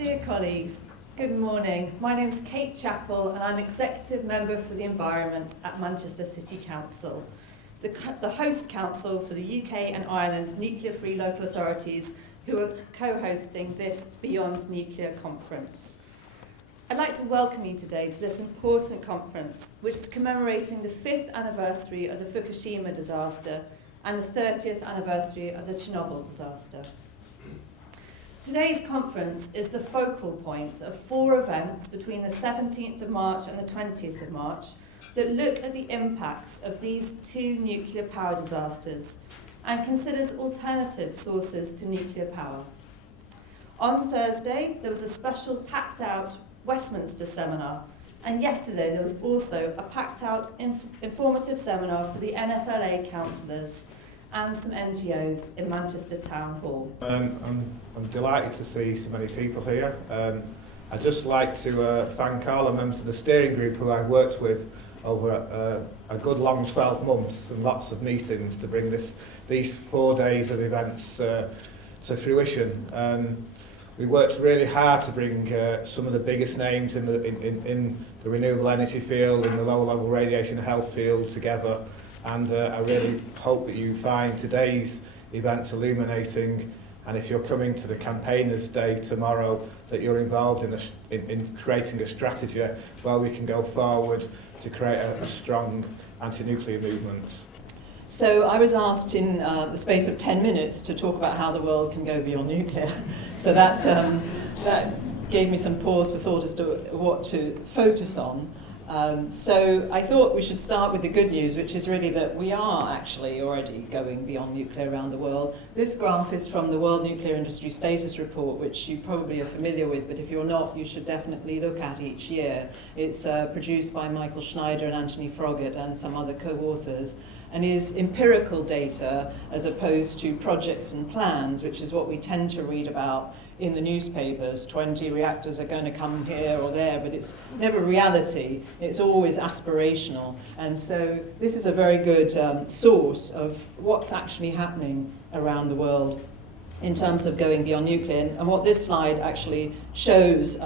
Dear colleagues, good morning. My name is Kate Chappell and I'm Executive Member for the Environment at Manchester City Council, the host council for the UK and Ireland nuclear-free local authorities who are co-hosting this Beyond Nuclear conference. I'd like to welcome you today to this important conference, which is commemorating the 5th anniversary of the Fukushima disaster and the 30th anniversary of the Chernobyl disaster. Today's conference is the focal point of 4 events between the 17th of March and the 20th of March that look at the impacts of these 2 nuclear power disasters and considers alternative sources to nuclear power. On Thursday, there was a special packed-out Westminster seminar, and yesterday there was also a packed-out informative seminar for the NFLA councillors and some NGOs in Manchester Town Hall. I'm delighted to see so many people here. I'd just like to thank all the members of the steering group who I've worked with over a good long 12 months and lots of meetings to bring these 4 days of events to fruition. We worked really hard to bring some of the biggest names in the renewable energy field, in the low-level radiation health field together. And I really hope that you find today's events illuminating, and if you're coming to the Campaigners' Day tomorrow, that you're involved in creating a strategy where we can go forward to create a strong anti-nuclear movement. So I was asked in the space of 10 minutes to talk about how the world can go beyond nuclear. So that gave me some pause for thought as to what to focus on. So I thought we should start with the good news, which is really that we are actually already going beyond nuclear around the world. This graph is from the World Nuclear Industry Status Report, which you probably are familiar with, but if you're not, you should definitely look at each year. It's produced by Michael Schneider and Anthony Froggatt and some other co-authors, and is empirical data as opposed to projects and plans, which is what we tend to read about in the newspapers. 20 reactors are going to come here or there, but it's never reality. It's always aspirational. And so this is a very good source of what's actually happening around the world in terms of going beyond nuclear. And what this slide actually shows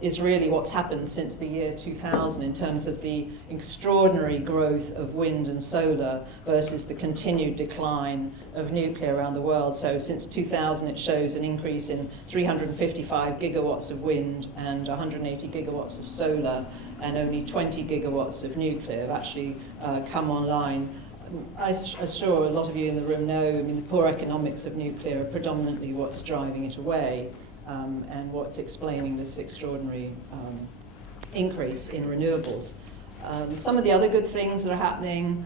is really what's happened since the year 2000 in terms of the extraordinary growth of wind and solar versus the continued decline of nuclear around the world. So since 2000 it shows an increase in 355 gigawatts of wind and 180 gigawatts of solar, and only 20 gigawatts of nuclear have actually come online. I'm sure a lot of you in the room know, I mean, the poor economics of nuclear are predominantly what's driving it away. And what's explaining this extraordinary increase in renewables. Some of the other good things that are happening,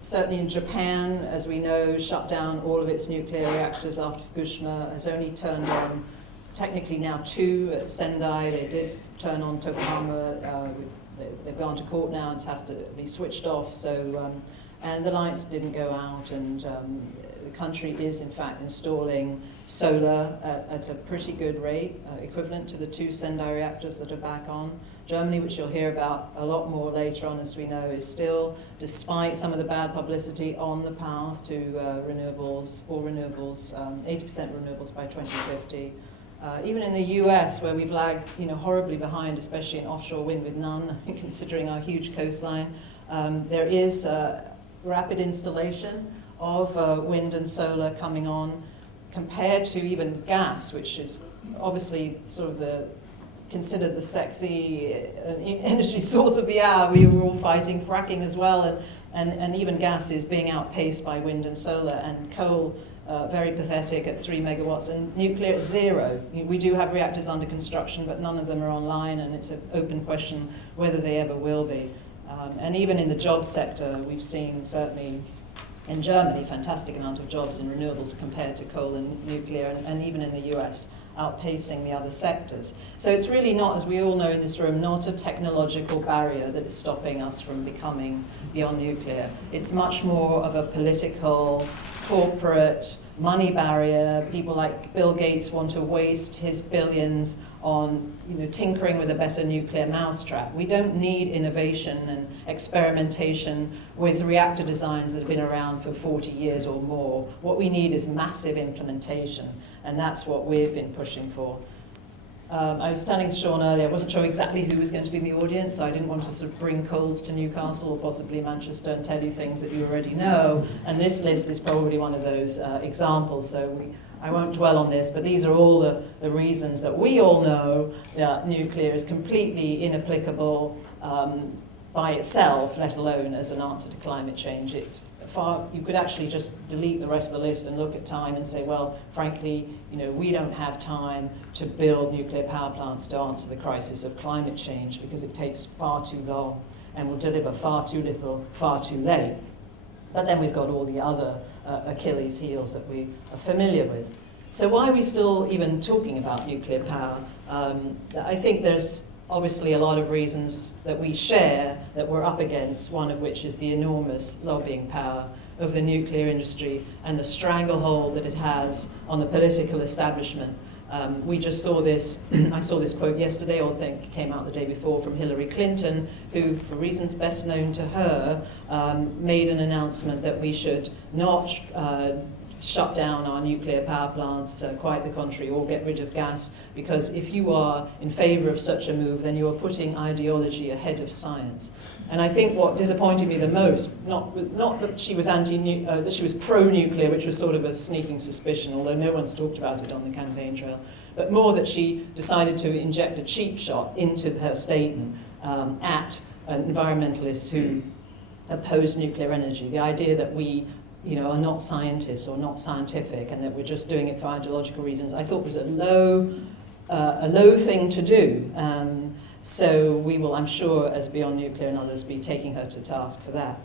certainly in Japan, as we know, shut down all of its nuclear reactors after Fukushima, has only turned on technically now 2 at Sendai. They did turn on Tokuhama. They've gone to court now and it has to be switched off. So, and the lights didn't go out, and the country is in fact installing solar at a pretty good rate, equivalent to the 2 Sendai reactors that are back on. Germany, which you'll hear about a lot more later on, as we know, is still, despite some of the bad publicity, on the path to renewables, 80% renewables by 2050. Even in the US, where we've lagged horribly behind, especially in offshore wind with none, considering our huge coastline, there is rapid installation of wind and solar coming on, compared to even gas, which is obviously sort of considered the sexy energy source of the hour. We were all fighting fracking as well, and even gas is being outpaced by wind and solar, and coal very pathetic at 3 megawatts, and nuclear at 0. We do have reactors under construction, but none of them are online, and it's an open question whether they ever will be. And even in the jobs sector, we've seen certainly in Germany, fantastic amount of jobs in renewables compared to coal and nuclear, and even in the US, outpacing the other sectors. So it's really not, as we all know in this room, not a technological barrier that is stopping us from becoming beyond nuclear. It's much more of a political, corporate, money barrier. People like Bill Gates want to waste his billions on tinkering with a better nuclear mousetrap. We don't need innovation and experimentation with reactor designs that have been around for 40 years or more. What we need is massive implementation, and that's what we've been pushing pushing for. I was telling Sean earlier, I wasn't sure exactly who was going to be in the audience, so I didn't want to sort of bring coals to Newcastle or possibly Manchester and tell you things that you already know. And this list is probably one of those examples, so I won't dwell on this, but these are all the reasons that we all know that nuclear is completely inapplicable by itself, let alone as an answer to climate change. It's far, you could actually just delete the rest of the list and look at time and say, well, frankly, we don't have time to build nuclear power plants to answer the crisis of climate change because it takes far too long and will deliver far too little, far too late. But then we've got all the other Achilles heels that we are familiar with. So why are we still even talking about nuclear power? I think there's obviously a lot of reasons that we share that we're up against, one of which is the enormous lobbying power of the nuclear industry and the stranglehold that it has on the political establishment. We just saw this, I saw this quote yesterday, or I think it came out the day before, from Hillary Clinton, who, for reasons best known to her, made an announcement that we should not shut down our nuclear power plants, quite the contrary, or get rid of gas, because if you are in favour of such a move, then you are putting ideology ahead of science. And I think what disappointed me the most, not that she was that she was pro-nuclear, which was sort of a sneaking suspicion, although no one's talked about it on the campaign trail, but more that she decided to inject a cheap shot into her statement at environmentalists who oppose nuclear energy. The idea that we are not scientists or not scientific and that we're just doing it for ideological reasons, I thought was a low thing to do. So we will, I'm sure, as Beyond Nuclear and others, be taking her to task for that.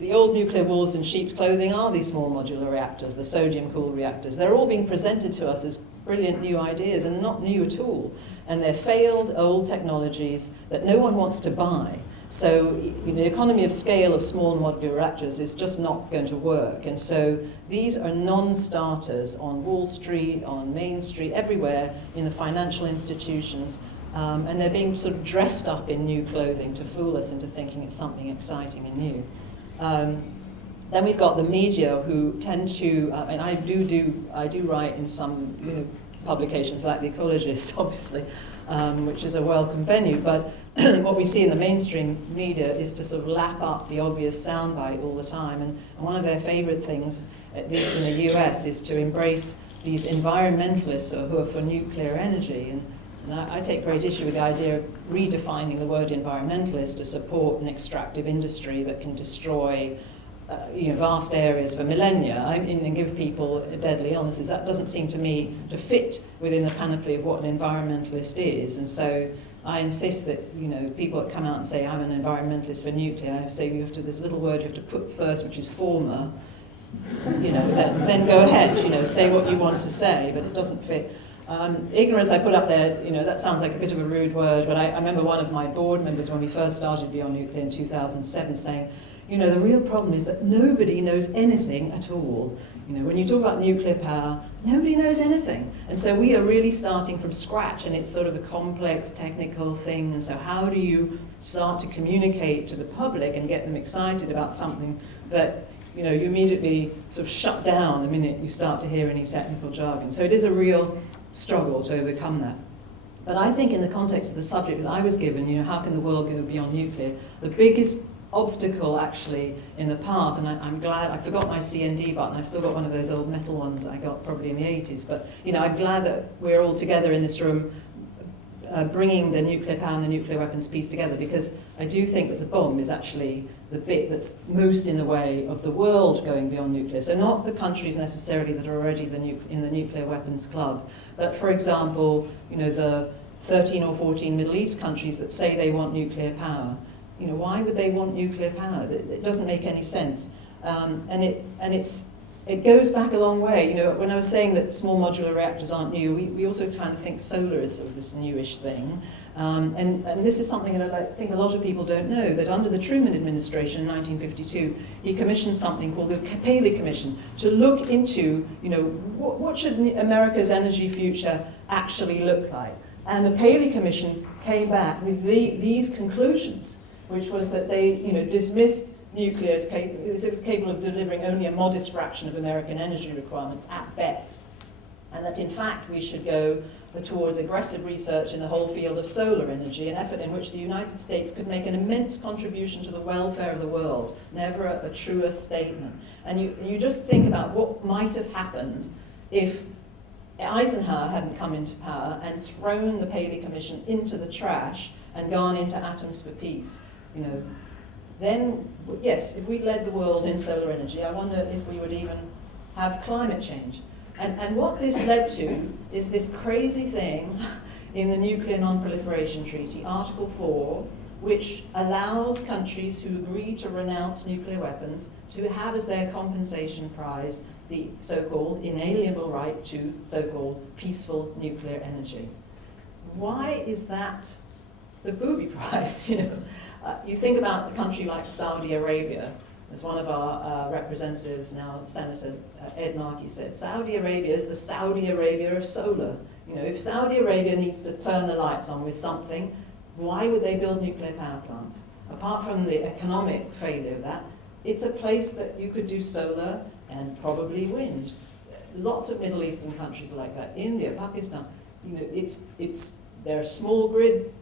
The old nuclear wolves in sheep's clothing are these small modular reactors, the sodium-cooled reactors. They're all being presented to us as brilliant new ideas and not new at all. And they're failed old technologies that no one wants to buy. So the economy of scale of small modular reactors is just not going to work. And so these are non-starters on Wall Street, on Main Street, everywhere in the financial institutions. And they're being sort of dressed up in new clothing to fool us into thinking it's something exciting and new. Then we've got the media who tend to, and I do write in some publications like The Ecologist, obviously, which is a welcome venue, but what we see in the mainstream media is to sort of lap up the obvious soundbite all the time, and one of their favourite things, at least in the US, is to embrace these environmentalists who are for nuclear energy, and I take great issue with the idea of redefining the word environmentalist to support an extractive industry that can destroy vast areas for millennia and give people deadly illnesses. That doesn't seem to me to fit within the panoply of what an environmentalist is. And so I insist that people that come out and say I'm an environmentalist for nuclear, I say there's a little word you have to put first, which is former. Then go ahead. Say what you want to say, but it doesn't fit. Ignorance I put up there, that sounds like a bit of a rude word, but I remember one of my board members when we first started Beyond Nuclear in 2007 saying, the real problem is that nobody knows anything at all. When you talk about nuclear power, nobody knows anything. And so we are really starting from scratch, and it's sort of a complex technical thing. And so how do you start to communicate to the public and get them excited about something that you immediately sort of shut down the minute you start to hear any technical jargon? So it is a real struggle to overcome that. But I think in the context of the subject that I was given, how can the world go beyond nuclear, the biggest obstacle actually in the path, and I'm glad, I forgot my CND button, I've still got one of those old metal ones I got probably in the 80s, but I'm glad that we're all together in this room bringing the nuclear power and the nuclear weapons piece together, because I do think that the bomb is actually the bit that's most in the way of the world going beyond nuclear. So not the countries necessarily that are already in the nuclear weapons club, but for example, the 13 or 14 Middle East countries that say they want nuclear power. Why would they want nuclear power? It doesn't make any sense. And it goes back a long way. When I was saying that small modular reactors aren't new, we also kind of think solar is sort of this newish thing. And this is something that I think a lot of people don't know, that under the Truman administration in 1952, he commissioned something called the Paley Commission to look into, what should America's energy future actually look like? And the Paley Commission came back with these conclusions, which was that they, dismissed nuclear as it was capable of delivering only a modest fraction of American energy requirements at best. and that in fact we should go towards aggressive research in the whole field of solar energy, an effort in which the United States could make an immense contribution to the welfare of the world. Never a truer statement. And you just think about what might have happened if Eisenhower hadn't come into power and thrown the Paley Commission into the trash and gone into Atoms for Peace. Then, yes, if we'd led the world in solar energy, I wonder if we would even have climate change. And what this led to is this crazy thing in the Nuclear Non-Proliferation Treaty, Article 4, which allows countries who agree to renounce nuclear weapons to have as their compensation prize the so-called inalienable right to so-called peaceful nuclear energy. Why is that the booby prize? You think about a country like Saudi Arabia, as one of our representatives now, Senator Ed Markey said, Saudi Arabia is the Saudi Arabia of solar. If Saudi Arabia needs to turn the lights on with something, why would they build nuclear power plants? Apart from the economic failure of that, it's a place that you could do solar and probably wind. Lots of Middle Eastern countries like that, India, Pakistan, they're a small grid,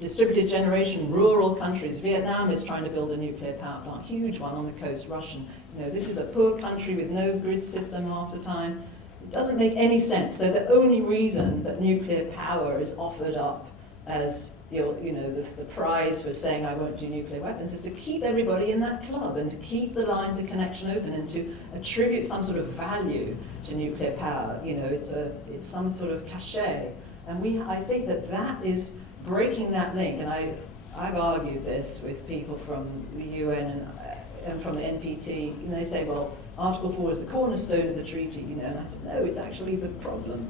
distributed generation, rural countries. Vietnam is trying to build a nuclear power plant, huge one on the coast, Russian. This is a poor country with no grid system half the time. It doesn't make any sense. So the only reason that nuclear power is offered up as the prize for saying I won't do nuclear weapons is to keep everybody in that club and to keep the lines of connection open and to attribute some sort of value to nuclear power. It's some sort of cachet. And I think that is breaking that link. And I've argued this with people from the UN and from the NPT. They say, well, Article 4 is the cornerstone of the treaty. And I said, no, it's actually the problem.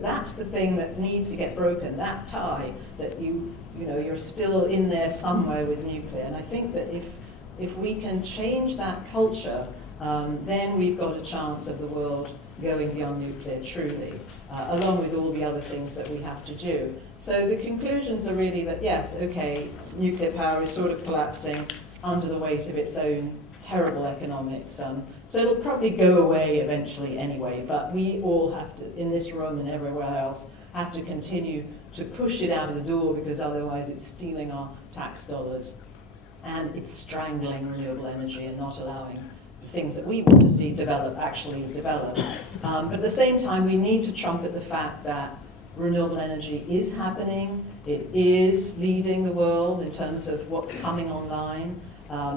That's the thing that needs to get broken, that tie, that you're still in there somewhere with nuclear. And I think that if we can change that culture, then we've got a chance of the world going beyond nuclear truly, along with all the other things that we have to do. So the conclusions are really that, yes, okay, nuclear power is sort of collapsing under the weight of its own terrible economics. So it'll probably go away eventually anyway, but we all have to, in this room and everywhere else, have to continue to push it out of the door, because otherwise it's stealing our tax dollars and it's strangling renewable energy and not allowing the things that we want to see actually develop. But at the same time, we need to trumpet the fact that renewable energy is happening. It is leading the world in terms of what's coming online.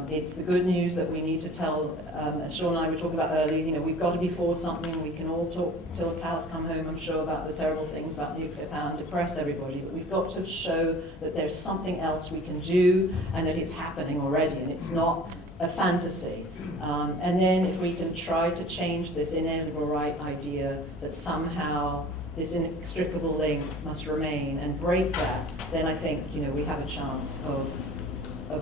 It's the good news that we need to tell, as Sean and I were talking about earlier, we've got to be for something. We can all talk till cows come home, I'm sure, about the terrible things about nuclear power and depress everybody, but we've got to show that there's something else we can do and that it's happening already and it's not a fantasy. And then if we can try to change this inalienable right idea that somehow this inextricable link must remain and break that, then I think we have a chance of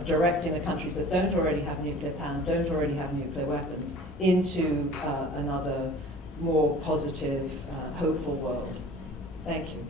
directing the countries that don't already have nuclear power and don't already have nuclear weapons into another more positive, hopeful world. Thank you.